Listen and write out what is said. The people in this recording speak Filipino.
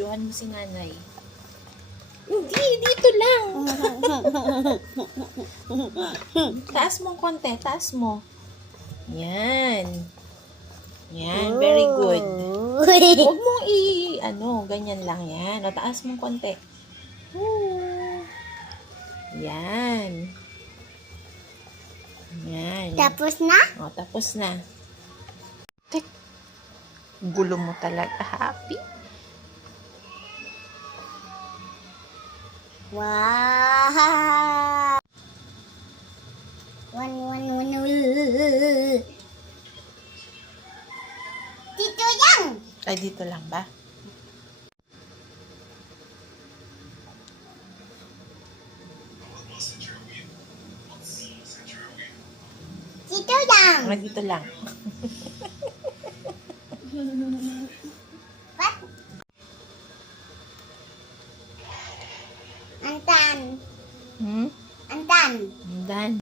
Binibidyohan mo si nanay. Hindi, dito lang. Taas mo konti, taas mo. Yan. Yan, very good. Huwag mong ganyan lang yan. O, taas mo konti. Yan. Yan. Tapos na? O, tapos na. Tek, gulo mo talaga, Happy. Wow! One. Dito yan! Ay, dito lang ba? Dito yan! Ay, dito lang. What? Antan! Hmm? Antan! Done.